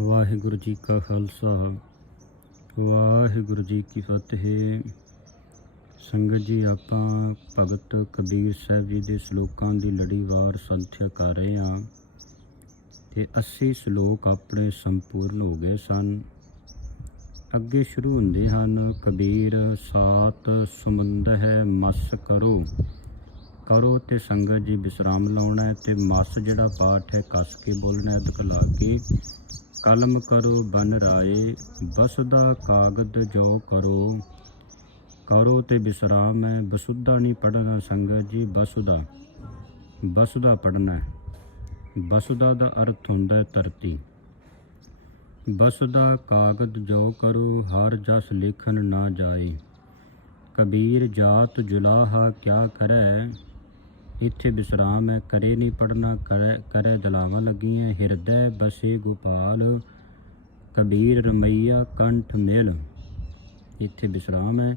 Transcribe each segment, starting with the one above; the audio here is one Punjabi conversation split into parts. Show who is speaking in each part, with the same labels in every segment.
Speaker 1: ਵਾਹਿਗੁਰੂ ਜੀ ਕਾ ਖਾਲਸਾ, ਵਾਹਿਗੁਰੂ ਜੀ ਕੀ ਫਤਿਹ। ਸੰਗਤ ਜੀ, ਆਪਾਂ ਭਗਤ ਕਬੀਰ ਸਾਹਿਬ ਜੀ ਦੇ ਸ਼ਲੋਕਾਂ ਦੀ ਲੜੀਵਾਰ ਸੰਥਿਆ ਕਰ ਰਹੇ ਹਾਂ ਤੇ 80 ਸ਼ਲੋਕ ਆਪਣੇ ਸੰਪੂਰਨ ਹੋ ਗਏ ਸਨ। ਅੱਗੇ ਸ਼ੁਰੂ ਹੁੰਦੇ ਹਨ, ਕਬੀਰ, ਸਾਤ ਸਮੁੰਦ ਹੈ ਮਸ ਕਰੋ। ਕਰੋ ਤੇ ਸੰਗਤ ਜੀ ਵਿਸਰਾਮ ਲਾਉਣਾ ਹੈ ਤੇ ਮਸ ਜਿਹੜਾ ਪਾਠ ਹੈ ਕੱਸ ਕੇ ਬੋਲਣਾ ਹੈ ਅਧਿਕ ਕੇ। ਕਲਮ ਕਰੋ, ਬਨ ਰਾਏ, ਬਸਦਾ ਕਾਗਦ ਜੋ ਕਰੋ। ਕਰੋ ਤੇ ਵਿਸਰਾਮ ਹੈ, ਬਸੁੱਧਾ ਨਹੀਂ ਪੜਨਾ ਸੰਗਤ ਜੀ, ਬਸੁਦਾ। ਬਸੁਦਾ ਪੜਨਾ ਹੈ। ਬਸੁਦਾ ਦਾ ਅਰਥ ਹੁੰਦਾ ਹੈ ਧਰਤੀ। ਬਸੁਦਾ ਕਾਗਦ ਜੋ ਕਰੋ, ਹਰ ਜਸ ਲਿਖਣ ਨਾ ਜਾਏ। ਕਬੀਰ ਜਾਤ ਜੁਲਾਹਾ ਕਿਆ ਕਰੈ? ਇੱਥੇ ਵਿਸਰਾਮ ਹੈ ਕਰੇ ਨਹੀਂ ਪੜਨਾ ਕਰੈ ਕਰੈ ਦਲਾਵਾਂ ਲੱਗੀਆਂ, ਹਿਰਦੈ ਬਸੇ ਗੋਪਾਲ, ਕਬੀਰ ਰਮਈਆ, ਕੰਠ ਮਿਲ। ਇੱਥੇ ਵਿਸਰਾਮ ਹੈ,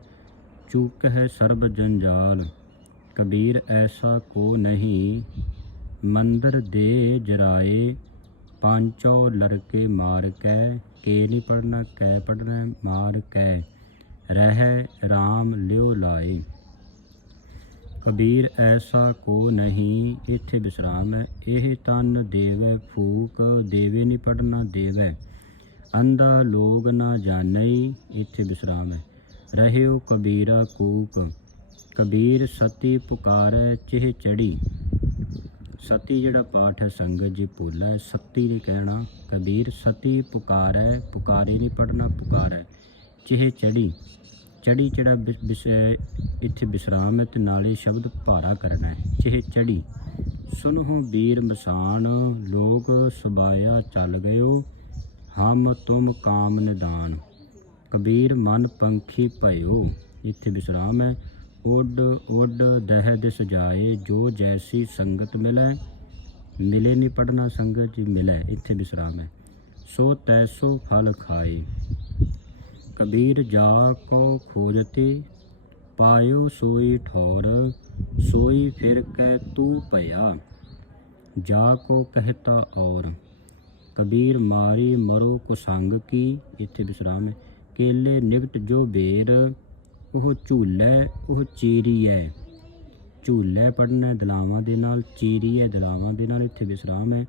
Speaker 1: ਚੁੱਕ ਹੈ ਸਰਬ ਜੰਜਾਲ। ਕਬੀਰ ਐਸਾ ਕੋ ਨਹੀਂ, ਮੰਦਰ ਦੇ ਜਰਾਏ, ਪਾਂਚੋ ਲੜਕੇ ਮਾਰ ਕੈ, ਕੇ ਨਹੀਂ ਪੜਨਾ ਕੈ ਪੜਨਾ ਮਾਰ ਕੈ। ਰਹਿ RAM ਲਿਓ ਲਾਏ। ਕਬੀਰ ਐਸਾ ਕੋ ਨਹੀਂ, ਇੱਥੇ ਵਿਸਰਾਮ ਹੈ। ਇਹ ਤਨ ਦੇਵੈ, ਫੂਕ ਦੇਵੇ ਨਹੀਂ ਪੜਨਾ ਦੇਵੈ। ਅੰਧਾ ਲੋਗ ਨਾ ਜਾਣਈ, ਇੱਥੇ ਵਿਸਰਾਮ ਹੈ। ਰਹਿਓ ਕਬੀਰਾ ਕੂਕ। ਕਬੀਰ ਸਤੀ ਪੁਕਾਰੈ, ਚਿਹ ਚੜੀ ਸਤੀ ਜਿਹੜਾ ਪਾਠ ਹੈ, ਸੰਗਤ ਜੀ ਭੁੱਲਾ ਹੈ, ਸਤੀ ਨਹੀਂ ਕਹਿਣਾ। ਕਬੀਰ ਸਤੀ ਪੁਕਾਰੈ, ਪੁਕਾਰੇ ਨਹੀਂ ਪੜਨਾ ਪੁਕਾਰੈ। ਚਿਹ ਚੜੀ ਚੜੀ ਜਿਹੜਾ ਵਿਸ- ਇੱਥੇ ਵਿਸਰਾਮ ਹੈ ਤੇ ਨਾਲੇ ਸ਼ਬਦ ਭਾਰਾ ਕਰਨਾ ਹੈ। ਚਿਹ ਚੜੀ। ਸੁਨਹੁ ਵੀਰ ਮਸਾਨ, ਲੋਕ ਸਬਾਇਆ ਚੱਲ ਗਇਓ, ਹਮ ਤੁਮ ਕਾਮ ਨਿਦਾਨ। ਕਬੀਰ ਮਨ ਪੰਖੀ ਭਇਓ। ਇੱਥੇ ਵਿਸਰਾਮ ਹੈ। ਉੱਡ ਉੱਡ ਦਹਿ ਦਿਸ ਜਾਏ, ਜੋ ਜੈਸੀ ਸੰਗਤ ਮਿਲੈ, ਮਿਲੇ ਨਹੀਂ ਪੜਨਾ ਸੰਗਤ ਜੀ ਮਿਲੈ। ਇੱਥੇ ਵਿਸਰਾਮ ਹੈ। ਸੋ ਤੈਸੋ ਫਲ ਖਾਏ। ਕਬੀਰ ਜਾ ਕੋ ਖੋਜਤੇ, ਪਾਇਓ ਸੋਈ ਠੌਰ, ਸੋਈ ਫਿਰ ਕੈ ਤੂ ਭਇਆ। ਜਾ ਕੋ ਕਹਤਾ ਔਰ, ਕਬੀਰ ਮਾਰੀ ਮਰੋ ਕੁਸੰਗ ਕੀ? ਇੱਥੇ ਵਿਸਰਾਮ ਹੈ। ਕੇਲੇ ਨਿਕਟ ਜੋ ਬੇਰ, ਉਹ ਝੂਲੇ, ਉਹ ਚੀਰੀਐ। ਝੂਲੇ ਪੜਨਾ ਦਲਾਵਾਂ ਦੇ ਨਾਲ, ਚੀਰੀਐ ਦਲਾਵਾਂ ਦੇ ਨਾਲ ਇੱਥੇ ਵਿਸਰਾਮ ਹੈ।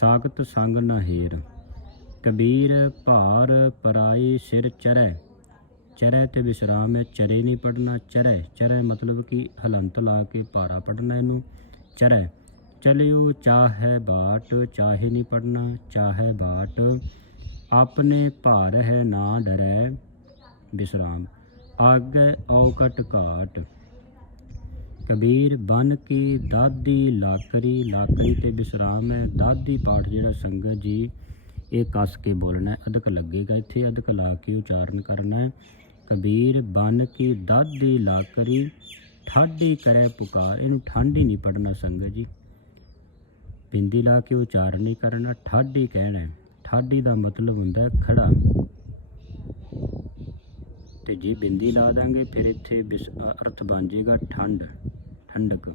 Speaker 1: ਸਾਖਤ ਸੰਗ ਨਾ ਹੇਰ। ਕਬੀਰ ਭਾਰ ਪਰਾਈ ਸਿਰ ਚਰੈ। ਚਰੈ ਤੇ ਵਿਸਰਾਮ ਹੈ, ਚਰੇ ਨਹੀਂ ਪੜਨਾ ਚਰੈ। ਚਰੈ ਮਤਲਬ ਕਿ ਹਲੰਤ ਲਾ ਕੇ ਭਾਰਾ ਪੜਨਾ ਇਹਨੂੰ। ਚਰੈ, ਚਲਿਓ ਚਾਹੇ ਬਾਟ, ਚਾਹੇ ਨਹੀਂ ਪੜਨਾ ਚਾਹੇ ਬਾਟ। ਆਪਣੇ ਭਾਰ ਹੈ, ਨਾ ਡਰੈ। ਵਿਸਰਾਮ ਆਗੇ ਔਕਟ ਘਾਟ। ਕਬੀਰ, ਬਨ ਕੀ ਦਾਦੀ ਲਾਕਰੀ ਲਾਕਰੀ ਤੇ ਵਿਸਰਾਮ ਹੈ। ਦਾਦੀ ਪਾਠ ਜਿਹੜਾ ਸੰਗਤ ਜੀ ਇਹ ਕੱਸ ਕੇ ਬੋਲਣਾ ਅਦਕ ਲੱਗੇਗਾ ਇੱਥੇ, ਅਦਕ ਲਾ ਕੇ ਉਚਾਰਨ ਕਰਨਾ ਕਬੀਰ, ਬਨ ਕੀ ਦਾਦੀ ਲਾ ਕਰੀ, ਠਾਡੀ ਕਰੇ ਪੁਕਾਰ। ਇਹਨੂੰ ਠੰਡੀ ਨਹੀਂ ਪੜਨਾ ਸੰਗਤ ਜੀ। ਬਿੰਦੀ ਲਾ ਕੇ ਉਚਾਰਨ ਨਹੀਂ ਕਰਨਾ, ਠਾਡੀ ਕਹਿਣਾ ਠਾਡੀ ਦਾ ਮਤਲਬ ਹੁੰਦਾ ਖੜਾ। ਤੇ ਜੀ ਬਿੰਦੀ ਲਾ ਦਾਂਗੇ, ਫਿਰ ਇੱਥੇ ਵਿਸ- ਅਰਥ ਬਣ ਜਾਏਗਾ ਠੰਡ, ਠੰਡਕ।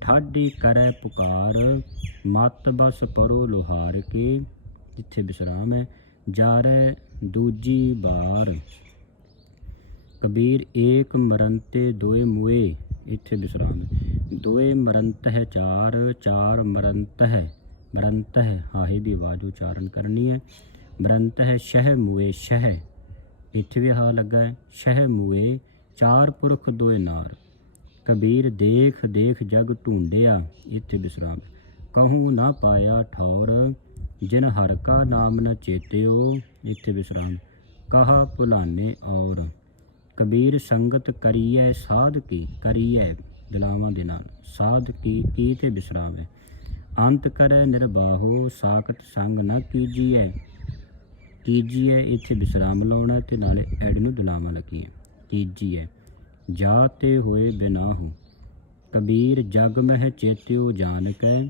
Speaker 1: ਠਾਡੀ ਕਰੈ ਪੁਕਾਰ, ਮਤ ਬਸ ਪਰੋ ਲੋਹਾਰ ਕੇ। ਜਿੱਥੇ ਵਿਸਰਾਮ ਹੈ ਜਾਰੇ ਦੂਜੀ ਬਾਰ ਕਬੀਰ ਏਕ ਮਰੰਤੇ ਦੋਏ ਮੁਏ, ਇੱਥੇ ਵਿਸਰਾਮ ਹੈ। ਦੋਏ ਮਰੰਤ ਹੈ ਚਾਰ ਚਾਰ ਮਰੰਤ ਹੈ ਮਰੰਤ ਹੈ, ਹਾਹੇ ਦੀ ਆਵਾਜ਼ ਉਚਾਰਨ ਕਰਨੀ ਹੈ। ਮਰੰਤ ਹੈ ਸ਼ਹ ਮੁਏ, ਸ਼ਹ, ਇੱਥੇ ਵੀ ਹਾ ਲੱਗਾ ਹੈ, ਸ਼ਹ ਮੁਏ, ਚਾਰ ਪੁਰਖ ਦੋਏ ਨਾਰ। ਕਬੀਰ ਦੇਖ ਦੇਖ ਜਗ ਢੂੰਡਿਆ, ਇੱਥੇ ਵਿਸਰਾਮ ਕਹੂੰ ਨਾ ਪਾਇਆ ਠੌਰ ਜਿਨ ਹਰ ਕਾ ਨਾਮ ਨ ਚੇਤਿਓ, ਇੱਥੇ ਵਿਸਰਾਮ। ਕਹਾ ਭੁਲਾਨੇ ਔਰ, ਕਬੀਰ ਸੰਗਤ ਕਰੀਐ ਸਾਧ ਕੀ, ਕਰੀਐ ਦਲਾਵਾਂ ਦੇ ਨਾਲ। ਸਾਧ ਕੀ ਕੀ ਤੇ ਵਿਸਰਾਮ ਹੈ। ਅੰਤ ਕਰੈ ਨਿਰਬਾਹੋ, ਸਾਖਤ ਸੰਗ ਨ ਕੀਜੀਐ। ਕੀਜੀਐ, ਇੱਥੇ ਵਿਸਰਾਮ ਲਾਉਣਾ ਤੇ ਨਾਲੇ ਐਡ ਨੂੰ ਦਲਾਵਾਂ ਲੱਗੀਆਂ। ਕੀਜੀਐ, ਜਾ ਤੇ ਹੋਏ ਬਿਨਾ ਕਬੀਰ ਜਗ ਮਹਿ ਚੇਤਿਓ ਜਾਣ ਕੈ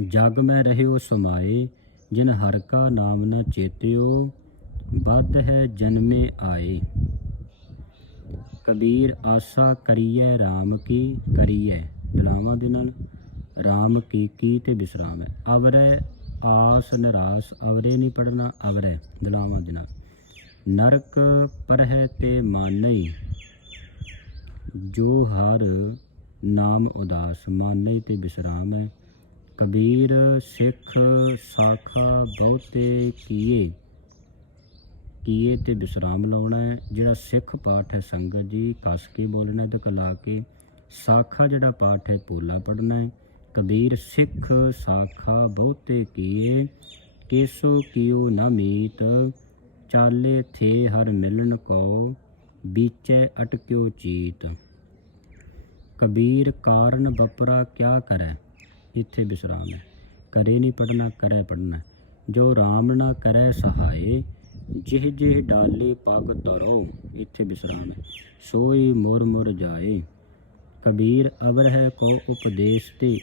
Speaker 1: ਜਗ ਮੈਂ ਰਹਿਓ ਸਮਾਏ, ਜਿਨ ਹਰ ਕਾ ਨਾਮ ਨ ਚੇਤਿਓ ਬਦ ਹੈ ਜਨਮੇ ਆਏ। ਕਬੀਰ ਆਸਾ ਕਰੀਏ RAM ਕੀ ਕਰੀਏ ਦਲਾਵਾਂ ਦੇ ਨਾਲ RAM ਕੀ ਕੀ ਤੇ ਵਿਸਰਾਮ ਹੈ। ਅਵਰੈ ਆਸ ਨਿਰਾਸ, ਅਵਰੇ ਨਹੀਂ ਪੜਨਾ ਅਵਰੇ ਦਲਾਵਾਂ ਦੇ ਨਾਲ। ਨਰਕ ਪਰਹਿ ਤੇ ਮਾਨਈ, ਜੋ ਹਰ ਨਾਮ ਉਦਾਸ, ਮਾਨਈ ਤੇ ਵਿਸ਼ਰਾਮ ਹੈ। ਕਬੀਰ ਸਿੱਖ ਸਾਖਾ ਬਹੁਤੇ ਕੀਏ। ਕੀਏ ਤੇ ਵਿਸ਼ਰਾਮ ਲਾਉਣਾ ਹੈ, ਜਿਹੜਾ ਸਿੱਖ ਪਾਠ ਹੈ ਸੰਗਤ ਜੀ, ਕੱਸ ਕੇ ਬੋਲਣਾ ਹੈ ਤੇ ਕਲਾ ਕੇ। ਸਾਖਾ ਜਿਹੜਾ ਪਾਠ ਹੈ, ਪੋਲਾ ਪੜਨਾ ਹੈ। ਕਬੀਰ ਸਿੱਖ ਸਾਖਾ ਬਹੁਤੇ ਕੀਏ, ਕੇਸੋ ਕੀਓ ਨਾ ਮੀਤ। ਚਾਲੇ ਥੇ ਹਰ ਮਿਲਣ ਕੋ ਬੀਚੇ ਅਟਕਿਓ ਚੀਤ। ਕਬੀਰ ਕਾਰਨ ਬਪਰਾ ਕਿਆ ਕਰੈ? ਇੱਥੇ ਵਿਸਰਾਮ ਹੈ। ਕਰੇ ਨਹੀਂ ਪੜਨਾ ਕਰੈ ਪੜਨਾ ਜੋ ਰਾਮ ਨਾ ਕਰੈ ਸਹਾਏ, ਜਿਹ ਜਿਹ ਡਾਲੀ ਪਗ ਤਰੋ ਇੱਥੇ ਵਿਸਰਾਮ ਹੈ। ਸੋਈ ਮੁਰ ਮੁਰ ਜਾਏ। ਕਬੀਰ ਅਵਰ ਹੈ ਕੋ ਉਪਦੇਸ਼ ਤੇ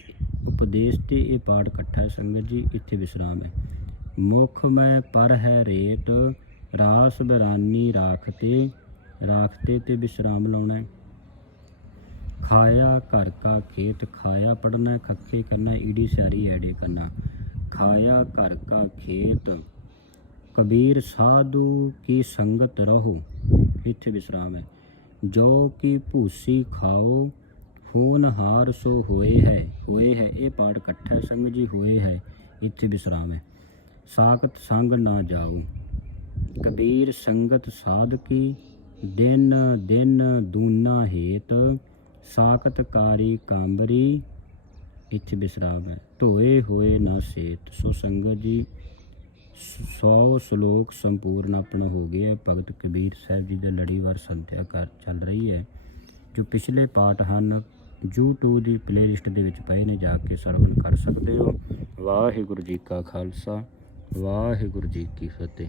Speaker 1: ਉਪਦੇਸ਼ ਤੇ ਇਹ ਪਾਠ ਇਕੱਠਾ ਹੈ। ਸੰਗਤ ਜੀ, ਇੱਥੇ ਵਿਸਰਾਮ ਹੈ। ਮੁਖ ਮੈਂ ਪਰ ਹੈ ਰੇਟ, ਰਾਸ ਬਰਾਨੀ ਰਾਖਤੇ ਰਾਖਤੇ ਤੇ ਵਿਸਰਾਮ ਲਾਉਣਾ ਹੈ। ਖਾਇਆ ਘਰ ਕਾ ਖੇਤ ਖਾਇਆ ਪੜਨਾ ਖੱਖੇ ਕਰਨਾ ਈੜੀ ਸਾਰੀ ਐੜੇ ਕਰਨਾ ਖਾਇਆ ਘਰ ਕਾ ਖੇਤ ਕਬੀਰ ਸਾਧੂ ਕੀ ਸੰਗਤ ਰਹੋ? ਇੱਥੇ ਵਿਸਰਾਮ ਹੈ। ਜੋ ਕੀ ਭੂਸੀ ਖਾਓ ਹੋਨਹਾਰ ਸੋ ਹੋਏ ਹੈ ਹੋਏ ਹੈ। ਇਹ ਪਾਠ ਇਕੱਠਾ ਹੈ, ਸੰਗ ਜੀ ਹੋਏ ਹੈ ਇੱਥੇ ਵਿਸਰਾਮ ਹੈ। ਸਾਖਤ ਸੰਗ ਨਾ ਜਾਓ। ਕਬੀਰ ਸੰਗਤ ਸਾਧਕੀ ਦਿਨ ਦਿਨ ਦੂਨਾ ਹੇਤ ਸਾਖਤ ਕਾਰੀ ਕਾਂਬਰੀ ਇੱਥੇ ਬਿਸਰਾਮ ਹੈ ਧੋਏ ਹੋਏ ਨਾ ਸੇਤ, ਸੋ ਸੰਗਤ ਜੀ 100 ਸ਼ਲੋਕ ਸੰਪੂਰਨ ਆਪਣਾ ਹੋ ਗਏ ਹੈ। ਭਗਤ ਕਬੀਰ ਸਾਹਿਬ ਜੀ ਦਾ ਲੜੀਵਾਰ ਸੰਧਿਆ ਕਰ ਚੱਲ ਰਹੀ ਹੈ। ਜੋ ਪਿਛਲੇ ਪਾਠ ਹਨ, YouTube ਦੀ ਪਲੇਲਿਸਟ ਦੇ ਵਿੱਚ ਪਏ ਨੇ, ਜਾ ਕੇ ਸਰਵਨ ਕਰ ਸਕਦੇ ਹੋ। ਵਾਹਿਗੁਰੂ ਜੀ ਕਾ ਖਾਲਸਾ, ਵਾਹਿਗੁਰੂ ਜੀ ਕੀ ਫਤਿਹ।